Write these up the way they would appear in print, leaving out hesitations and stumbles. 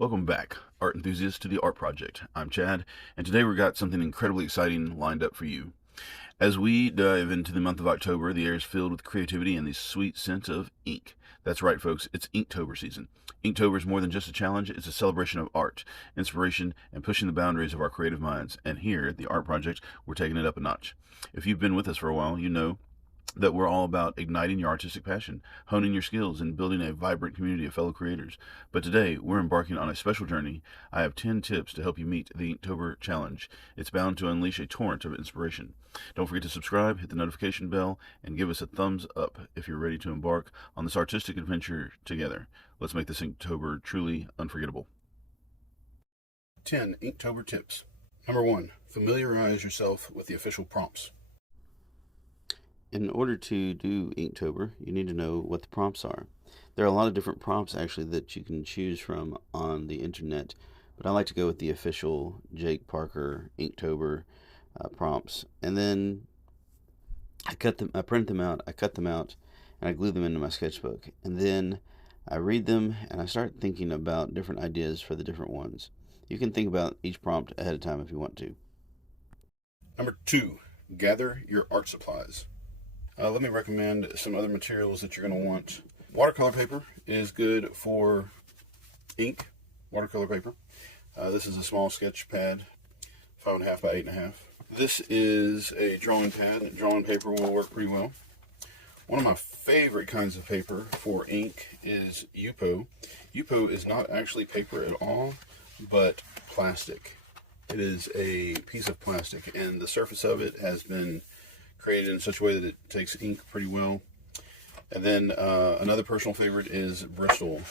Welcome back, art enthusiasts, to the Art Project. I'm Chad, and today we've got something incredibly exciting lined up for you. As we dive into the month of October, the air is filled with creativity and the sweet scent of ink. That's right, folks, it's Inktober season. Inktober is more than just a challenge, it's a celebration of art, inspiration, and pushing the boundaries of our creative minds. And here at the Art Project, we're taking it up a notch. If you've been with us for a while, you know that we're all about igniting your artistic passion, honing your skills, and building a vibrant community of fellow creators. But today, we're embarking on a special journey. I have 10 tips to help you meet the Inktober challenge. It's bound to unleash a torrent of inspiration. Don't forget to subscribe, hit the notification bell, and give us a thumbs up if you're ready to embark on this artistic adventure together. Let's make this Inktober truly unforgettable. 10 Inktober tips. Number 1, familiarize yourself with the official prompts. In order to do Inktober, you need to know what the prompts are. There are a lot of different prompts actually that you can choose from on the internet, but I like to go with the official Jake Parker Inktober prompts. And then I print them out, I cut them out, and I glue them into my sketchbook. And then I read them and I start thinking about different ideas for the different ones. You can think about each prompt ahead of time if you want to. Number 2, gather your art supplies. Let me recommend some other materials that you're going to want. Watercolor paper is good for ink, watercolor paper. This is a small sketch pad, 5.5 by 8.5. This is a drawing pad. Drawing paper will work pretty well. One of my favorite kinds of paper for ink is Yupo. Yupo is not actually paper at all, but plastic. It is a piece of plastic, and the surface of it has been created in such a way that it takes ink pretty well. And then another personal favorite is Bristol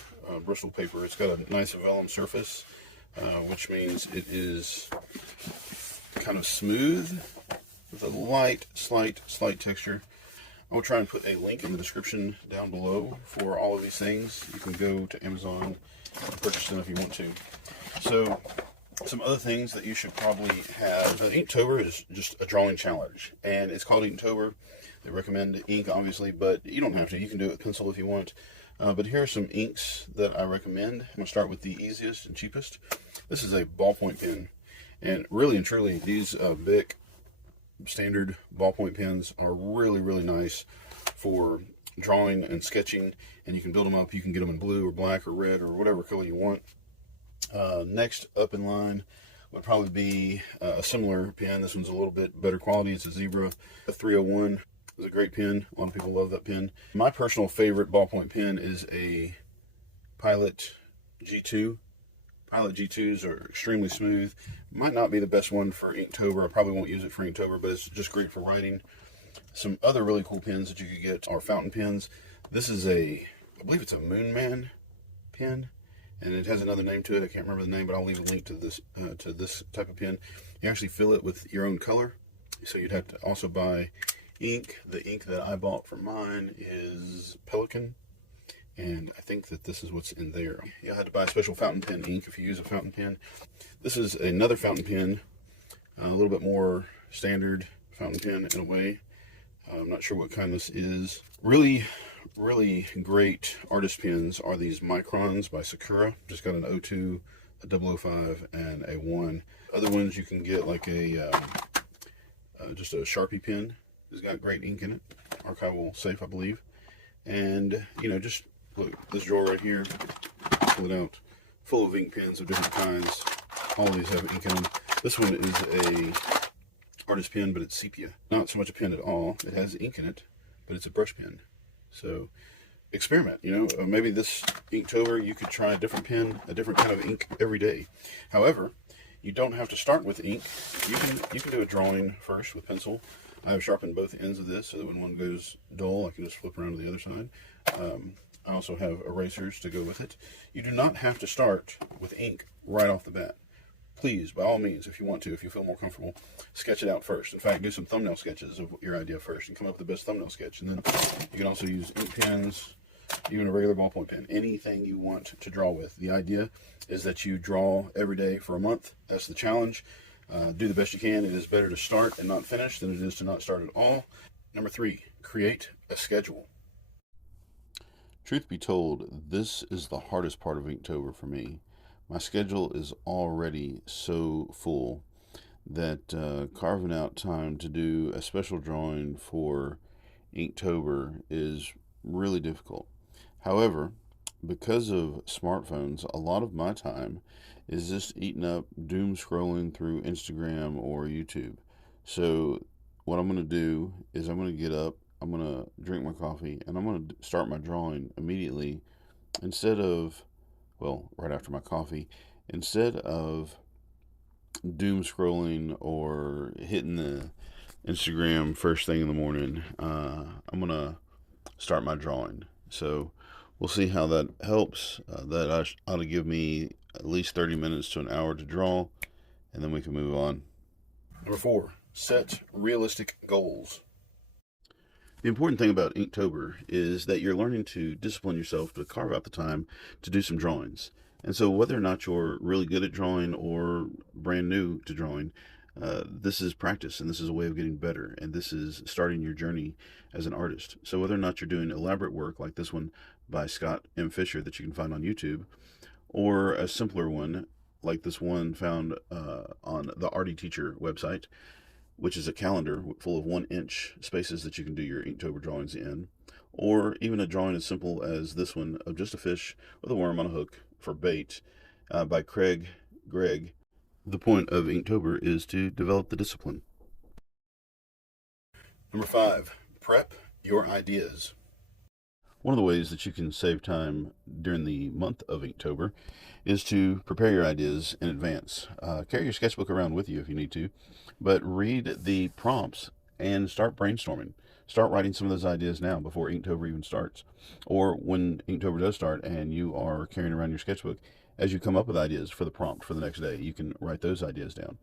paper. It's got a nice vellum surface, which means it is kind of smooth with a slight texture. I will try and put a link in the description down below for all of these things. You can go to Amazon and purchase them if you want to. So, some other things that you should probably have. Inktober is just a drawing challenge, and it's called Inktober. They recommend ink, obviously, but you don't have to. You can do it with pencil if you want. But here are some inks that I recommend. I'm going to start with the easiest and cheapest. This is a ballpoint pen, and really and truly, these Bic standard ballpoint pens are really nice for drawing and sketching, and you can build them up. You can get them in blue or black or red or whatever color you want. Next up in line would probably be a similar pen. This one's a little bit better quality. It's a Zebra. A 301 is a great pen. A lot of people love that pen. My personal favorite ballpoint pen is a Pilot G2. Pilot G2s are extremely smooth. Might not be the best one for Inktober. I probably won't use it for Inktober, but it's just great for writing. Some other really cool pens that you could get are fountain pens. This is I believe it's a Moonman pen, and it has another name to it. I can't remember the name, but I'll leave a link to this type of pen. You actually fill it with your own color, so you'd have to also buy ink. The ink that I bought for mine is Pelican, and I think that this is what's in there. You'll have to buy a special fountain pen ink if you use a fountain pen. This is another fountain pen, a little bit more standard fountain pen in a way. I'm not sure what kind this is. Really great artist pens are these Microns by Sakura. Just got an 02, a 005, and a 1. Other ones you can get like just a Sharpie pen. It's got great ink in it. Archival safe, I believe. And, just look, this drawer right here, pull it out, full of ink pens of different kinds. All of these have ink in them. This one is a artist pen, but it's sepia. Not so much a pen at all. It has ink in it, but it's a brush pen. So experiment, maybe this Inktober you could try a different pen, a different kind of ink every day. However, you don't have to start with ink. You can do a drawing first with pencil. I have sharpened both ends of this so that when one goes dull, I can just flip around to the other side. I also have erasers to go with it. You do not have to start with ink right off the bat. Please, by all means, if you want to, if you feel more comfortable, sketch it out first. In fact, do some thumbnail sketches of your idea first and come up with the best thumbnail sketch. And then you can also use ink pens, even a regular ballpoint pen, anything you want to draw with. The idea is that you draw every day for a month. That's the challenge. Do the best you can. It is better to start and not finish than it is to not start at all. Number 3, create a schedule. Truth be told, this is the hardest part of Inktober for me. My schedule is already so full that carving out time to do a special drawing for Inktober is really difficult. However, because of smartphones, a lot of my time is just eaten up doom scrolling through Instagram or YouTube. So, what I'm going to do is I'm going to get up, I'm going to drink my coffee, and I'm going to start my drawing immediately instead of, well, right after my coffee, instead of doom scrolling or hitting the Instagram first thing in the morning. I'm going to start my drawing. So we'll see how that helps. That ought to give me at least 30 minutes to an hour to draw, and then we can move on. Number 4, set realistic goals. The important thing about Inktober is that you're learning to discipline yourself to carve out the time to do some drawings. And so, whether or not you're really good at drawing or brand new to drawing, this is practice and this is a way of getting better. And this is starting your journey as an artist. So, whether or not you're doing elaborate work like this one by Scott M. Fisher that you can find on YouTube, or a simpler one like this one found on the Arty Teacher website, which is a calendar full of 1-inch spaces that you can do your Inktober drawings in, or even a drawing as simple as this one of just a fish with a worm on a hook for bait by Craig Gregg. The point of Inktober is to develop the discipline. Number 5, prep your ideas. One of the ways that you can save time during the month of Inktober is to prepare your ideas in advance. Carry your sketchbook around with you if you need to, but read the prompts and start brainstorming. Start writing some of those ideas now before Inktober even starts. Or when Inktober does start and you are carrying around your sketchbook, as you come up with ideas for the prompt for the next day, you can write those ideas down.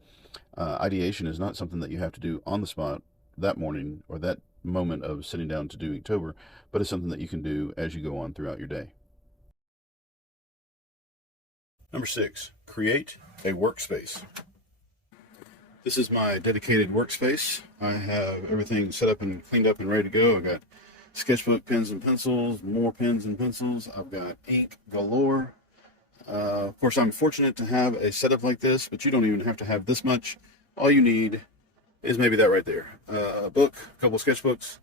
Ideation is not something that you have to do on the spot that morning or that moment of sitting down to do Inktober, but it's something that you can do as you go on throughout your day. Number 6, create a workspace. This is my dedicated workspace. I have everything set up and cleaned up and ready to go. I got sketchbook, pens and pencils, more pens and pencils. I've got ink galore. Of course, I'm fortunate to have a setup like this, but you don't even have to have this much. All you need is maybe that right there. A book, a couple of sketchbooks,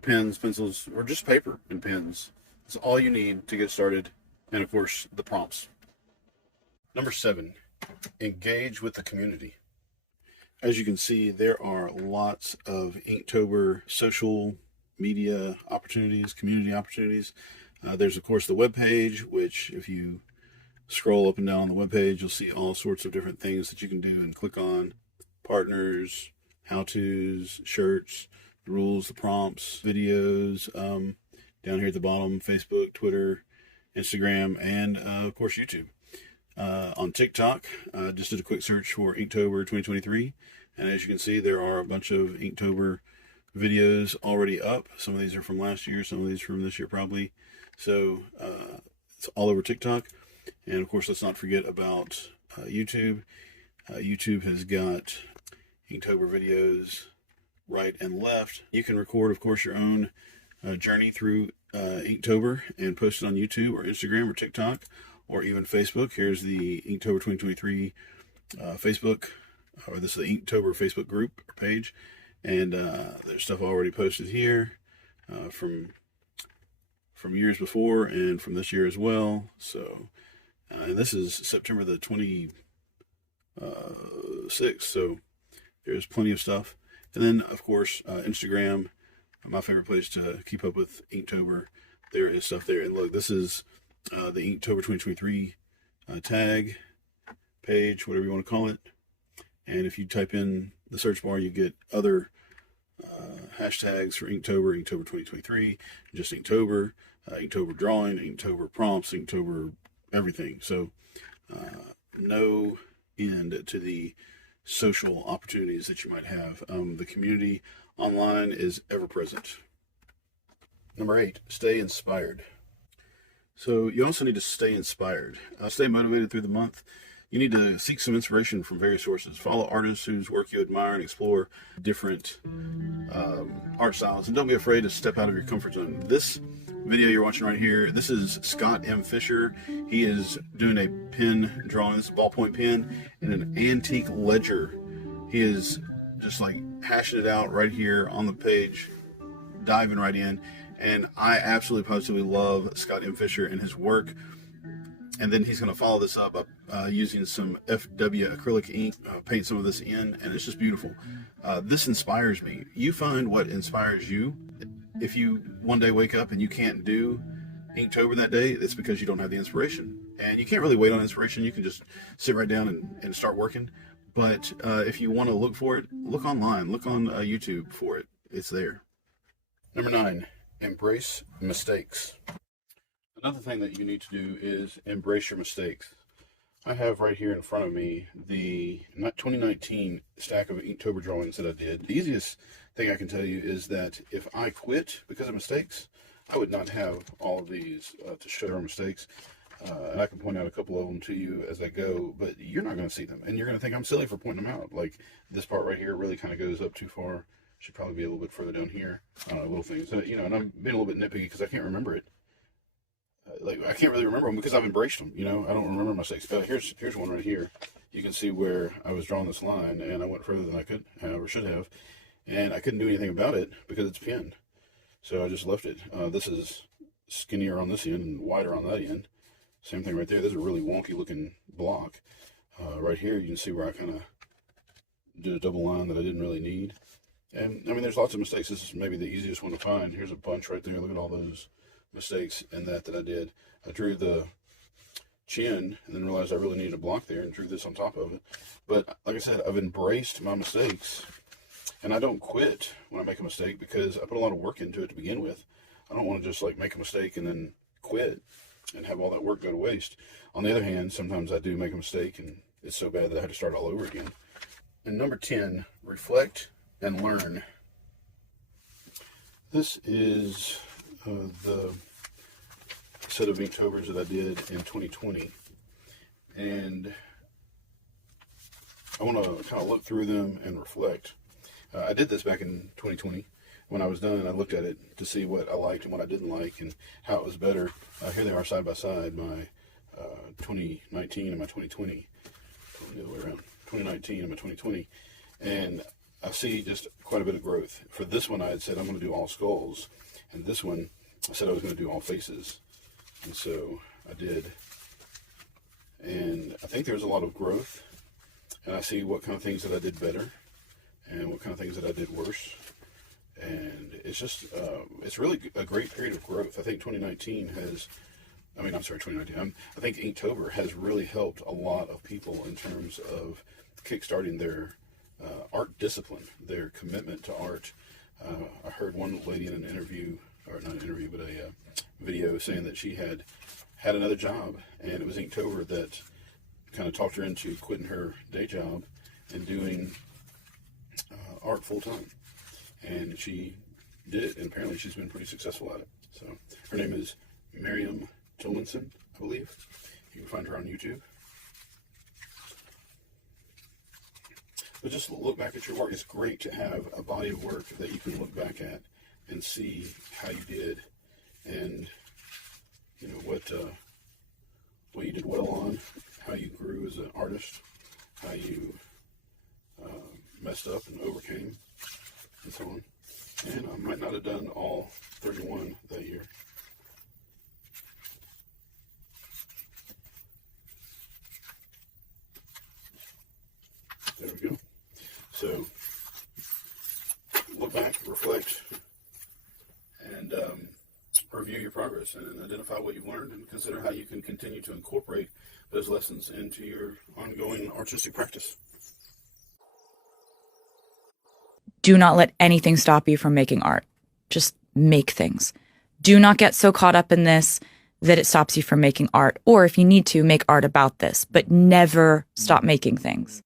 pens, pencils, or just paper and pens. That's all you need to get started. And of course, the prompts. Number 7, engage with the community. As you can see, there are lots of Inktober social media opportunities, community opportunities. There's, of course, the webpage, which if you scroll up and down the webpage, you'll see all sorts of different things that you can do and click on. Partners, how-tos, shirts, rules, the prompts, videos, down here at the bottom, Facebook, Twitter, Instagram, and of course YouTube. On TikTok, just did a quick search for Inktober 2023, and as you can see, there are a bunch of Inktober videos already up. Some of these are from last year, some of these from this year probably. So it's all over TikTok, and of course, let's not forget about YouTube. YouTube has got Inktober videos right and left. You can record, of course, your own journey through Inktober and post it on YouTube or Instagram or TikTok or even Facebook. Here's the Inktober 2023 Facebook, or this is the Inktober Facebook group or page, and there's stuff already posted here from years before and from this year as well. So, and this is September the 26th, so there's plenty of stuff. And then, of course, Instagram, my favorite place to keep up with Inktober. There is stuff there. And look, this is the Inktober 2023 tag page, whatever you want to call it. And if you type in the search bar, you get other hashtags for Inktober, Inktober 2023, just Inktober, Inktober drawing, Inktober prompts, Inktober everything. So no end to the social opportunities that you might have. The community online is ever present. Number 8, stay inspired. So you also need to stay inspired. Stay motivated through the month. You need to seek some inspiration from various sources. Follow artists whose work you admire and explore different art styles. And don't be afraid to step out of your comfort zone. This video you're watching right here, this is Scott M. Fisher. He is doing a pen drawing. This is a ballpoint pen and an antique ledger. He is just like hashing it out right here on the page, diving right in. And I absolutely positively love Scott M. Fisher and his work. And then he's going to follow this up using some FW acrylic ink, paint some of this in, and it's just beautiful. This inspires me. You find what inspires you. If you one day wake up and you can't do Inktober that day, it's because you don't have the inspiration. And you can't really wait on inspiration. You can just sit right down and start working. But if you want to look for it, look online. Look on YouTube for it. It's there. Number 9, embrace mistakes. Another thing that you need to do is embrace your mistakes. I have right here in front of me the 2019 stack of Inktober drawings that I did. The easiest thing I can tell you is that if I quit because of mistakes, I would not have all of these to show our mistakes. And I can point out a couple of them to you as I go, but you're not going to see them. And you're going to think I'm silly for pointing them out. Like this part right here really kind of goes up too far. Should probably be a little bit further down here. Little things. You know, and I'm being a little bit nitpicky because I can't remember it. Like I can't really remember them because I've embraced them. You know, I don't remember mistakes. Here's one right here. You can see where I was drawing this line, and I went further than I could have or should have, and I couldn't do anything about it because it's pinned. So I just left it. This is skinnier on this end and wider on that end. Same thing right there. There's a really wonky looking block. Right here, you can see where I kind of did a double line that I didn't really need. And I mean, there's lots of mistakes. This is maybe the easiest one to find. Here's a bunch right there. Look at all those mistakes in that I did. I drew the chin and then realized I really needed a block there and drew this on top of it. But like I said, I've embraced my mistakes, and I don't quit when I make a mistake because I put a lot of work into it to begin with. I don't want to just like make a mistake and then quit and have all that work go to waste. On the other hand, sometimes I do make a mistake and it's so bad that I have to start all over again. And number 10, reflect and learn. This is the set of Inktobers that I did in 2020, and I want to kind of look through them and reflect. I did this back in 2020. When I was done, I looked at it to see what I liked and what I didn't like and how it was better. Here they are side by side, my 2019 and my 2020. The other way around, 2019 and my 2020, and I see just quite a bit of growth. For this one, I had said I'm going to do all skulls, and this one I said I was going to do all faces, and so I did. And I think there was a lot of growth, and I see what kind of things that I did better and what kind of things that I did worse. And it's just, it's really a great period of growth. I think 2019 has, I'm sorry, 2019. I think Inktober has really helped a lot of people in terms of kickstarting their art discipline, their commitment to art. I heard one lady in an interview, or not an interview, but a video saying that she had another job, and it was Inktober that kind of talked her into quitting her day job and doing art full time. And she did it, and apparently she's been pretty successful at it. So her name is Miriam Tillinson, I believe. You can find her on YouTube. But just look back at your work. It's great to have a body of work that you can look back at and see how you did, and you know what you did well on, how you grew as an artist, how you messed up and overcame, and so on. And I might not have done all 31 that year. There we go. So look back, reflect, and review your progress and identify what you've learned and consider how you can continue to incorporate those lessons into your ongoing artistic practice. Do not let anything stop you from making art. Just make things. Do not get so caught up in this that it stops you from making art. Or if you need to, make art about this, but never stop making things.